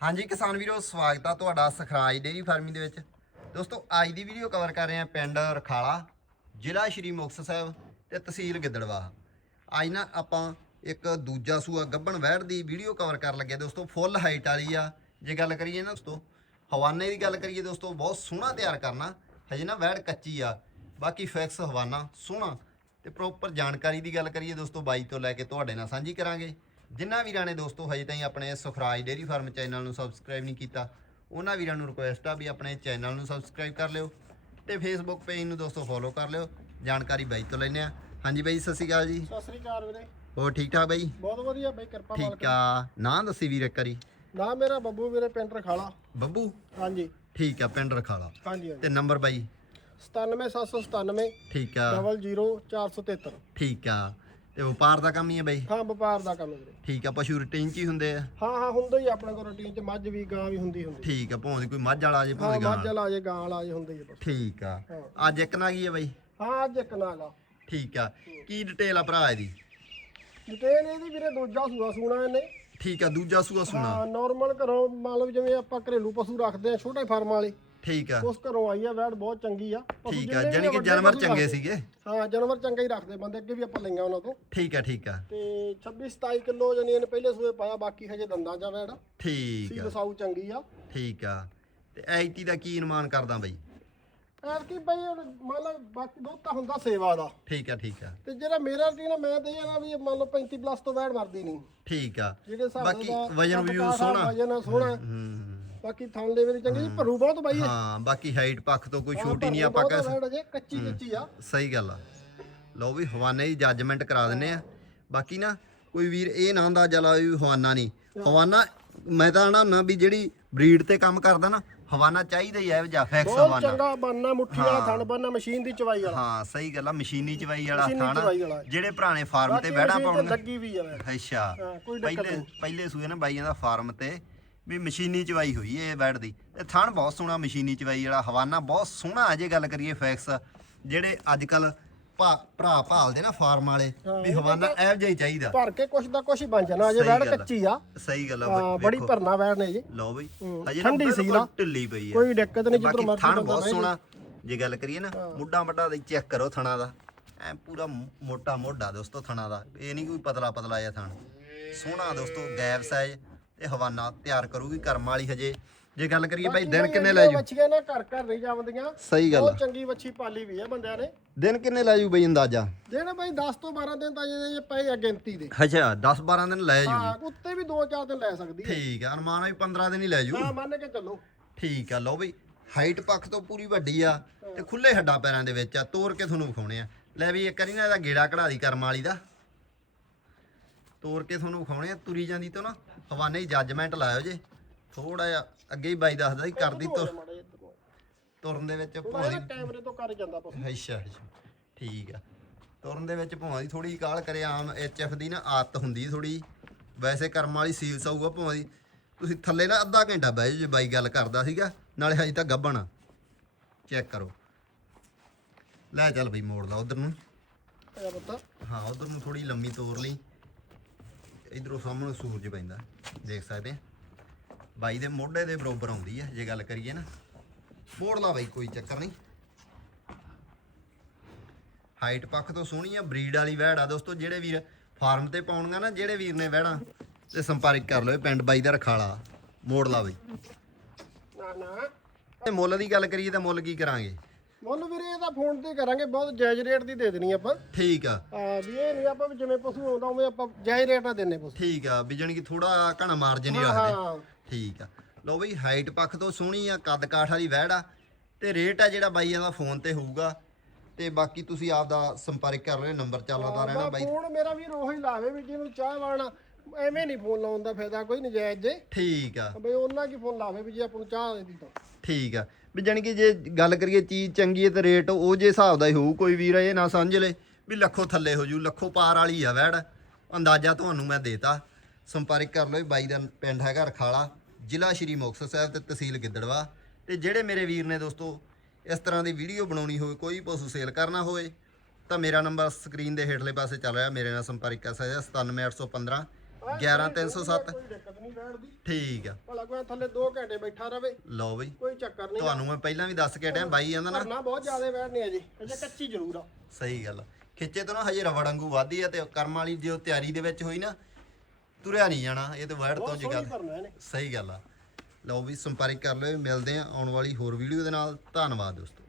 ਹਾਂਜੀ ਕਿਸਾਨ ਵੀਰੋ, ਸਵਾਗਤ ਆ ਤੁਹਾਡਾ ਸਖਰਾਜ ਡੇਰੀ ਫਾਰਮਿੰਗ ਦੇ ਵਿੱਚ। ਦੋਸਤੋ, ਅੱਜ ਦੀ ਵੀਡੀਓ ਕਵਰ ਕਰ ਰਹੇ ਹਾਂ ਪਿੰਡ ਰਖਾਲਾ, ਜ਼ਿਲ੍ਹਾ ਸ਼੍ਰੀ ਮੁਕਤਸਰ ਸਾਹਿਬ ਤੇ ਤਹਿਸੀਲ ਗਿੱਦੜਵਾ ਅੱਜ ਨਾ ਆਪਾਂ ਇੱਕ ਦੂਜਾ ਸੂਆ ਗੱਬਣ ਵਹਿੜ ਦੀ ਵੀਡੀਓ ਕਵਰ ਕਰਨ ਲੱਗੇ ਦੋਸਤੋ, ਫੁੱਲ ਹਾਈਟ ਵਾਲੀ ਆ। ਜੇ ਗੱਲ ਕਰੀਏ ਨਾ ਦੋਸਤੋ, ਹਵਾਨੇ ਦੀ ਗੱਲ ਕਰੀਏ ਦੋਸਤੋ, ਬਹੁਤ ਸੋਹਣਾ ਤਿਆਰ ਕਰਨਾ। ਹਜੇ ਨਾ ਵਹਿੜ ਕੱਚੀ ਆ, ਬਾਕੀ ਫਿਕਸ ਹਵਾਨਾ ਸੋਹਣਾ। ਤੇ ਪ੍ਰੋਪਰ ਜਾਣਕਾਰੀ ਦੀ ਗੱਲ ਕਰੀਏ ਦੋਸਤੋ, ਬਾਈ ਤੋਂ ਲੈ ਕੇ ਤੁਹਾਡੇ ਨਾਲ ਸਾਂਝੀ ਕਰਾਂਗੇ। ਜਿਨ੍ਹਾਂ ਵੀਰਾਂ ਨੇ ਦੋਸਤੋ ਹਜੇ ਤਾਈਂ ਆਪਣੇ ਸੁਖਰਾਜ ਡੇਰੀ ਫਾਰਮ ਚੈਨਲ ਨੂੰ ਸਬਸਕ੍ਰਾਈਬ ਨਹੀਂ ਕੀਤਾ ਉਹਨਾਂ ਵੀਰਾਂ ਨੂੰ ਰਿਕੁਐਸਟ ਆ ਵੀ ਆਪਣੇ ਚੈਨਲ ਨੂੰ ਸਬਸਕ੍ਰਾਈਬ ਕਰ ਲਿਓ ਤੇ ਫੇਸਬੁੱਕ ਪੇਜ ਨੂੰ ਦੋਸਤੋ ਫੋਲੋ ਕਰ ਲਿਓ ਜਾਣਕਾਰੀ ਬਾਈ ਤੋਂ ਲੈਣੇ ਆ ਹਾਂਜੀ ਬਾਈ ਸਤਿ ਸ਼੍ਰੀ ਅਕਾਲ ਜੀ। ਸਤਿ ਸ੍ਰੀ ਅਕਾਲ ਵੀਰੇ। ਹੋਰ ਠੀਕ ਠਾਕ ਬਾਈ? ਬਹੁਤ ਵਧੀਆ ਬਈ ਕਿਰਪਾ ਮਾਲਕ ਠੀਕ ਆ। ਨਾਂ ਦੱਸੀ ਵੀਰ ਇੱਕ ਵਾਰੀ। ਨਾ ਮੇਰਾ ਬੱਬੂ ਵੀਰੇ ਪਿੰਡ ਰਖਾਲਾ। ਬੱਬੂ? ਹਾਂਜੀ। ਠੀਕ ਆ ਪਿੰਡ ਰਖਾਲਾ। ਹਾਂਜੀ ਤੇ ਨੰਬਰ ਬਾਈ? 97797 ਠੀਕ ਆ। 00473 ਠੀਕ ਆ। ਤੇ ਵਪਾਰ ਦਾ ਕੰਮ ਹੀ ਹੈ ਬਾਈ? ਹਾਂ ਵਪਾਰ ਦਾ ਕੰਮ ਵੀਰੇ। ਠੀਕ ਆ ਪਸ਼ੂ ਰੂਟੀਨ ਚ ਹੀ ਹੁੰਦੇ ਆ? ਹਾਂ ਹਾਂ ਹੁੰਦਾ ਹੀ ਆਪਣੇ ਕੋਲ ਰੂਟੀਨ ਚ ਮੱਝ ਵੀ ਗਾਂ ਵੀ ਹੁੰਦੀ ਹੁੰਦੀ। ਠੀਕ ਆ ਭਾਵੇਂ ਕੋਈ ਮੱਝ ਵਾਲਾ ਜੇ ਭਾਵੇਂ ਮੱਝ ਗਾਂ। ਲਾ ਜੇ ਗਾਂ ਲਾ ਜੇ ਹੁੰਦੀ ਹੀ ਬਸ। ਠੀਕ ਆ। ਅੱਜ ਇੱਕ ਨਾ ਕੀ ਹੈ ਬਾਈ? ਹਾਂ ਅੱਜ ਇੱਕ ਨਾਗਾ ਠੀਕ ਆ। ਕੀ ਡਿਟੇਲ ਆ ਭਰਾ ਇਹਦੀ? ਡਿਟੇਲ ਇਹਦੀ ਵੀਰੇ ਦੂਜਾ ਸੂਆ ਸੂਣਾ ਇਹਨੇ। ਠੀਕ ਆ ਦੂਜਾ ਸੂਆ ਸੁਣਾ। ਹਾਂ ਨਾਰਮਲ ਘਰੋਂ ਮੰਨ ਲਓ ਜਿਵੇਂ ਆਪਾਂ ਘਰੇਲੂ ਪਸ਼ੂ ਰੱਖਦੇ ਆ ਛੋਟੇ ਫਾਰਮ ਵਾਲੇ। ਠੀਕ ਆ। ਉਸ ਘਰੋਂ ਆਈ ਆ ਵੈੜ ਬਹੁਤ ਚੰਗੀ ਆ। ਪਸ਼ੂ ਠੀਕ ਆ ਜਿੰਨੇ ਵੀ ਜਾਨੀ ਕਿ ਵੱਡੇ ਜਾਨਵਰ ਪਸ਼ੂ ਚੰਗੇ ਰੱਖਦੇ। ਸੀਗੇ। ਹਾਂ ਜਾਨਵਰ ਚੰਗਾ ਹੀ ਰੱਖਦੇ ਬੰਦੇ ਅੱਗੇ ਵੀ ਆਪਾਂ ਲਈਆਂ ਉਹਨਾਂ ਤੋਂ। ਠੀਕ ਆ ਠੀਕ ਆ। ਤੇ 26 27 ਕਿਲੋ ਜਾਨੀ ਇਹਨੇ ਪਹਿਲੇ ਸੂਏ ਪਾਇਆ ਬਾਕੀ ਹਜੇ ਦੰਦਾਂ ਚ ਵੈੜ। ਠੀਕ ਸੀ ਆ ਚੰਗੀ ਆ। ਠੀਕ ਆ। ਤੇ ਐਟੀ ਦਾ ਕੀ ਅਨੁਮਾਨ ਕਰਦਾ ਬਾਈ? ਐਰ ਕੀ ਬਈ ਹੁਣ ਮੰਨ ਲਾ ਬਾਕੀ ਬਹੁਤ ਤਾਂ ਹੁੰਦਾ ਸੇਵਾ ਦਾ। ਠੀਕ ਆ ਠੀਕ ਆ। ਤੇ ਜਿਹੜਾ ਮੇਰਾ ਸੀ ਨਾ ਮੈਂ ਤੇ ਇਹ ਨਾ ਵੀ ਮੰਨ ਲਓ 35 ਪਲੱਸ ਤੋਂ ਵੈੜ ਮਰਦੀ ਨਹੀਂ। ਠੀਕ ਆ। ਜਿਹੜੇ ਹਿਸਾਬ ਬਾਕੀ ਵਜਨ ਵੀ ਆ, ਸੋਹਣਾ। ਵਜਨ ਆ ਸੋਹਣਾ ਹੂੰ। ਬਾਕੀ ਥਣ ਦੇ ਵਿੱਚ ਚੰਗੀ ਭਰੂ ਬਹੁਤ ਬਾਈ। ਹਾਂ ਬਾਕੀ ਹਾਈਟ ਪੱਖ ਤੋਂ ਕੋਈ ਛੋਟੀ ਨਹੀਂ ਆਪਾਂ ਬਹੁਤ ਕਹਿ ਸਕਦੇ ਕੱਚੀ ਕੱਚੀ ਆ। ਸਹੀ ਗੱਲ ਆ। ਲਓ ਵੀ ਹਵਾਨੇ ਦੀ ਜੱਜਮੈਂਟ ਕਰਾ ਦਿੰਨੇ ਆ। ਬਾਕੀ ਨਾ ਕੋਈ ਵੀਰ ਇਹ ਨਾ ਅੰਦਾਜ਼ਾ ਲਾ ਵੀ ਹਵਾਨਾ ਨਹੀਂ। ਹਵਾਨਾ ਮੈਂ ਤਾਂ ਨਾ ਨਾ ਵੀ ਜਿਹੜੀ ਬਰੀਡ ਤੇ ਕੰਮ ਕਰਦਾ ਨਾ ਹਵਾਨਾ ਚਾਹੀਦਾ ਹੀ ਐ ਜਾਂ ਫੈਕਸ ਬਹੁਤ ਹਵਾਨਾ। ਚੰਗਾ ਬੰਨਾ ਮੁੱਠੀ ਵਾਲਾ ਥਣ ਬੰਨਾ ਮਸ਼ੀਨ ਦੀ ਚਵਾਈ ਵਾਲਾ। ਹਾਂ ਸਹੀ ਗੱਲ ਆ ਮਸ਼ੀਨੀ ਚਵਾਈ ਵਾਲਾ ਥਾਣਾ। ਜਿਹੜੇ ਪੁਰਾਣੇ ਫਾਰਮ ਤੇ ਤੇ ਪਾਉਣ। ਲੱਗੀ ਵੀ ਆ। ਅੱਛਾ ਪਹਿਲੇ। ਪਹਿਲੇ ਸੂਏ ਨਾ ਬਾਈਆਂ ਦਾ ਫਾਰਮ ਤੇ ਵੀ ਮਸ਼ੀਨੀ ਚਵਾਈ ਹੋਈ ਇਹ ਬੈਡ ਦੀ। ਤੇ ਥਣ ਬਹੁਤ ਸੋਹਣਾ ਮਸ਼ੀਨੀ ਚਵਾਈ ਵਾਲਾ ਹਵਾਨਾ ਬਹੁਤ ਸੋਹਣਾ ਅਜੇ ਗੱਲ ਕਰੀਏ ਫੈਕਸ ਜਿਹੜੇ ਅੱਜ ਕੱਲ ਭਰਾ ਭਾਲਦੇ ਨਾ ਫਾਰਮ ਵਾਲੇ ਹਾਂ, ਵੀ ਹਵਾਨਾ ਇਹੋ ਜਿਹਾ ਹੀ ਚਾਹੀਦਾ। ਭਰ ਕੇ ਕੁਛ ਦਾ ਕੁਛ ਹੀ ਬਣ ਜਾਣਾ ਅਜੇ ਆ। ਕੱਚੀ ਆ। ਸਹੀ ਗੱਲ ਆ ਹਾਂ, ਬਈ, ਬੜੀ। ਭਰਨਾ ਵੈੜ ਨੇ ਜੀ। ਲਓ ਬਈ ਹੂੰ, ਨਾ ਠੰਡੀ ਸੀ ਨਾ। ਢਿੱਲੀ ਪਈ ਆ। ਕੋਈ ਦਿੱਕਤ ਨਹੀਂ ਬਾਕੀ ਮਰਜ਼ੀ ਥਣ ਬਹੁਤ। ਸੋਹਣਾ ਜੇ ਗੱਲ ਕਰੀਏ ਨਾ ਮੁੱਢਾ ਵੱਡਾ ਦੇ ਚੈੱਕ ਕਰੋ ਥਣਾ ਦਾ। ਐ ਪੂਰਾ ਮੋਟਾ ਮੋਢਾ ਦੋਸਤੋ ਥਣਾ ਦਾ। ਇਹ ਨਹੀਂ ਕੋਈ ਪਤਲਾ ਪਤਲਾ ਜਿਹਾ ਥਣ। ਸੋਹਣਾ ਦੋਸਤੋ ਗੈਪ ਸਾਈਜ਼। ਤੇ ਹਵਾਨਾ ਤਿਆਰ ਕਰੂਗੀ ਕਰਮ ਵਾਲੀ ਹਜੇ। ਜੇ ਗੱਲ ਕਰੀਏ ਭਾਈ ਦਿਨ ਕਿੰਨੇ ਲੈ ਜੂ ਮੱਛੀਆਂ ਨਾ ਘਰ ਘਰ ਨਹੀਂ ਜਾਵਦੀਆਂ। ਸਹੀ ਗੱਲ ਬਹੁਤ ਚੰਗੀ ਮੱਛੀ ਪਾਲੀ ਵੀ ਆ ਬੰਦਿਆਂ ਨੇ। ਦਿਨ ਕਿੰਨੇ ਲੈ ਜੂ ਬਈ ਅੰਦਾਜ਼ਾ? ਜਿਹੜੇ ਬਾਈ 10 ਤੋਂ 12 ਦਿਨ ਤਾਂ ਜੇ ਪਏ ਆ ਗਿਣਤੀ ਦੇ। ਅੱਛਾ 10 12 ਦਿਨ ਲੈ ਜੂ। ਹਾਂ ਉੱਤੇ ਵੀ 2-4 ਦਿਨ ਲੈ ਸਕਦੀ ਹੈ ਠੀਕ ਆ ਅਨੁਮਾਨ ਵੀ 15 ਦਿਨ ਹੀ ਲੈ ਜੂ। ਹਾਂ ਮੰਨ ਕੇ ਚੱਲੋ। ਠੀਕ ਆ ਲਓ ਬਈ ਹਾਈਟ ਪੱਖ ਤੋਂ ਪੂਰੀ ਵੱਡੀ ਆ ਤੇ ਖੁੱਲੇ ਹੱਡਾਂ ਪੈਰਾਂ ਦੇ ਵਿੱਚ ਆ ਤੋੜ ਕੇ ਤੁਹਾਨੂੰ ਵਿਖਾਉਣੇ ਆ। ਲੈ ਵੀ ਇੱਕ ਵਾਰੀ ਨਾ ਇਹਦਾ ਗੇੜਾ ਕਢਾ ਦੀ ਕਰਮ ਵਾਲੀ ਦਾ। ਤੋੜ ਕੇ ਤੁਹਾਨੂੰ ਵਿਖਾਉਣੇ ਆ ਤੁਰੀ ਜਾਂਦੀ ਤੋਂ ਨਾ ਹਵਾਨੇ ਹੀ ਜੱਜਮੈਂਟ ਲਾਇਓ ਜੇ। ਥੋੜਾ ਜਿਹਾ ਅੱਗੇ ਹੀ ਬਾਈ ਦੱਸਦਾ ਸੀ ਕਰਦੀ ਤੁਰ। ਤੁਰਨ ਦੇ ਵਿੱਚ ਥੋੜ੍ਹਾ ਭਾਵੇਂ ਜਿਹਾ ਕੈਮਰੇ ਤੋਂ ਕਰ ਜਾਂਦਾ ਪਸ਼ੂ ਅੱਛਾ ਅੱਛਾ। ਠੀਕ ਆ। ਤੁਰਨ ਦੇ ਵਿੱਚ ਭਾਵੇਂ ਦੀ ਥੋੜੀ ਕਾਲ ਕਰੇ ਆਮ ਐਚਐਫ ਦੀ ਨਾ ਆਦਤ ਹੁੰਦੀ ਥੋੜੀ ਵੈਸੇ ਕਰਮ ਵਾਲੀ ਸੀਲਸ ਆਊਗਾ ਭਾਵੇਂ ਦੀ। ਤੁਸੀਂ ਥੱਲੇ ਨਾ ਅੱਧਾ ਘੰਟਾ ਬਹਿ ਜੇ ਬਾਈ ਗੱਲ ਕਰਦਾ ਸੀਗਾ ਨਾਲੇ ਹਜੇ ਤਾਂ ਗੱਬਣ। ਚੈੱਕ ਕਰੋ। ਲੈ ਚੱਲ ਬਈ ਮੋੜ ਲਾ ਉਧਰ ਨੂੰ। ਹਾਂ ਉਧਰ ਨੂੰ ਥੋੜੀ ਲੰਮੀ ਤੋਰ ਲਈ। ਇਧਰੋਂ ਸਾਹਮਣੇ ਸੂਰਜ ਪੈਂਦਾ ਦੇਖ ਸਕਦੇ ਆ ਬਾਈ ਦੇ ਮੋਢੇ ਦੇ ਬਰੋਬਰ ਆਉਂਦੀ ਆ ਜੇ ਗੱਲ ਕਰੀਏ ਨਾ। ਮੋੜ ਲਾ ਬਾਈ ਕੋਈ ਚੱਕਰ ਨਹੀਂ। ਹਾਈਟ ਪੱਖ ਤੋਂ ਸੋਹਣੀ ਆ ਬਰੀਡ ਵਾਲੀ ਵਹਿੜ। ਆ ਦੋਸਤੋ ਜਿਹੜੇ ਵੀਰ ਫਾਰਮ ਤੇ ਪਾਉਣਗਾ ਨਾ ਜਿਹੜੇ ਵੀਰ ਨੇ ਵਹਿੜਾਂ ਤੇ ਸੰਪਰਕ ਕਰ ਲਓ ਇਹ ਪਿੰਡ ਬਾਈ ਦਾ ਰਖਾਲਾ। ਮੋੜ ਲਾ ਬਾਈ। ਨਾ ਨਾ। ਤੇ ਮੁੱਲ ਦੀ ਗੱਲ ਕਰੀਏ ਤਾਂ ਮੁੱਲ ਕੀ ਕਰਾਂਗੇ? ਮੁੱਲ ਵੀਰੇ ਇਹਦਾ ਫੋਨ ਤੇ ਕਰਾਂਗੇ ਬਹੁਤ ਜਾਇਜ਼ ਰੇਟ ਦੀ ਦੇ ਦੇਣੀ ਆਪਾਂ। ਠੀਕ ਆ। ਆ ਵੀ ਇਹ ਨਹੀਂ ਆਪਾਂ ਵੀ ਜਿਵੇਂ ਪਸ਼ੂ ਆਉਂਦਾ ਉਵੇਂ ਆਪਾਂ ਜਾਇਜ਼ ਰੇਟ ਨਾਲ ਦਿੰਨੇ ਪਸ਼ੂ। ਠੀਕ ਆ ਵੀ ਜਾਣੀ ਕਿ ਥੋੜਾ ਘਣਾ ਮਾਰਜਨ ਹੀ ਹਾਂ ਰੱਖਦੇ। ਹਾਂ। ਠੀਕ ਆ। ਲਓ ਬਈ ਹਾਈਟ ਪੱਖ ਤੋਂ ਸੋਹਣੀ ਆ ਕੱਦ ਕਾਠ ਵਾਲੀ ਵਹਿੜ ਆ ਤੇ ਰੇਟ ਆ ਜਿਹੜਾ ਬਾਈਆਂ ਦਾ ਫੋਨ ਤੇ ਹੋਊਗਾ। ਤੇ ਬਾਕੀ ਤੁਸੀਂ ਆਪ ਦਾ ਸੰਪਰਕ ਕਰ ਰਹੇ ਨੰਬਰ ਚੱਲਦਾ ਰਹਿਣਾ ਬਾਈ। ਫੋਨ ਮੇਰਾ ਵੀਰ ਉਹੀ ਲਾਵੇ ਵੀ ਜਿਹਨੂੰ ਚਾਹ ਵਾਣਾ ਐਵੇਂ ਨਹੀਂ ਫੋਨ ਲਾਉਣ ਦਾ ਫਾਇਦਾ ਕੋਈ ਨਜਾਇਜ਼ ਜੇ। ਠੀਕ ਆ। ਬਈ ਉਹਨਾਂ ਕੀ ਫੋਨ ਲਾਵੇ ਵੀ ਜੇ ਆਪਾਂ ਨੂੰ ਚਾਹ ਦੇ ਦੀ ਤਾਂ। ਠੀਕ ਆ। ਵੀ ਜਾਣੀ ਕਿ ਜੇ ਗੱਲ ਕਰੀਏ ਚੀਜ਼ ਚੰਗੀ ਹੈ ਤੇ ਰੇਟ ਉਹ ਜੇ ਹਿਸਾਬ ਦਾ ਹੀ ਹੋਊ ਕੋਈ ਵੀਰ ਇਹ ਨਾ ਸਮਝ ਲੇ ਵੀ ਲੱਖੋਂ ਥੱਲੇ ਹੋ ਜੂ ਲੱਖੋਂ ਪਾਰ ਵਾਲੀ ਆ ਵੈੜ। ਅੰਦਾਜ਼ਾ ਤੁਹਾਨੂੰ ਮੈਂ ਦੇਤਾ। ਸੰਪਰਕ ਕਰ ਲਓ ਬਾਈ ਦਾ ਪਿੰਡ ਹੈਗਾ ਰਖਾਲਾ ਜ਼ਿਲ੍ਹਾ ਸ਼੍ਰੀ ਮੁਕਤਸਰ ਸਾਹਿਬ ਤੇ ਤਹਿਸੀਲ ਗਿੱਦੜਵਾ। ਤੇ ਜਿਹੜੇ ਮੇਰੇ ਵੀਰ ਨੇ ਦੋਸਤੋ ਇਸ ਤਰ੍ਹਾਂ ਦੀ ਵੀਡੀਓ ਬਣਾਉਣੀ ਹੋਵੇ ਕੋਈ ਪਸ਼ੂ ਸੇਲ ਕਰਨਾ ਹੋਵੇ ਤਾਂ ਮੇਰਾ ਨੰਬਰ ਸਕਰੀਨ ਦੇ ਹੇਠਲੇ ਪਾਸੇ ਚੱਲ ਰਿਹਾ। ਮੇਰੇ ਨਾਲ ਸੰਪਰਕ ਕਰ ਸਕਦੇ ਆ 97815 11307 ਕੋਈ ਦਿੱਕਤ ਨਹੀਂ ਬੈਠਦੀ ਠੀਕ ਆ। ਭਲਾ ਕੋਈ ਥੱਲੇ 2 ਘੰਟੇ ਬੈਠਾ ਰਵੇ। ਲਓ ਬਈ। ਕੋਈ ਚੱਕਰ ਨਹੀਂ ਤੁਹਾਨੂੰ ਮੈਂ ਪਹਿਲਾਂ ਵੀ ਦੱਸ ਕੇ ਹਟਿਆ ਬਾਈ ਕਹਿੰਦਾ ਨਾ। ਭਰਨਾ ਬਹੁਤ ਜ਼ਿਆਦਾ ਬੈਠਨੇ ਆ ਜੀ ਅਜੇ ਕੱਚੀ ਜ਼ਰੂਰ ਆ। ਸਹੀ ਗੱਲ ਆ। ਖਿੱਚੇ ਤੋਂ ਨਾ ਹਜੇ ਰਵੜ ਵਾਂਗੂ ਵਾਧੀ ਆ ਤੇ ਕਰਮ ਵਾਲੀ ਜੋ ਤਿਆਰੀ ਦੇ ਵਿੱਚ ਹੋਈ ਨਾ ਤੁਰਿਆ ਨਹੀਂ ਜਾਣਾ। ਇਹ ਤੇ ਵਰਡ ਤੋਂ ਬਹੁਤ ਜਗਾ ਸੋਹਣੀ ਭਰਨਾ ਇਹਨੇ। ਸਹੀ ਗੱਲ ਆ। ਲਓ ਵੀ ਸੰਪਰਕ ਕਰ ਲਿਓ ਮਿਲਦੇ ਆ ਆਉਣ ਵਾਲੀ ਹੋਰ ਵੀਡੀਓ ਦੇ ਨਾਲ। ਧੰਨਵਾਦ ਦੋਸਤੋ।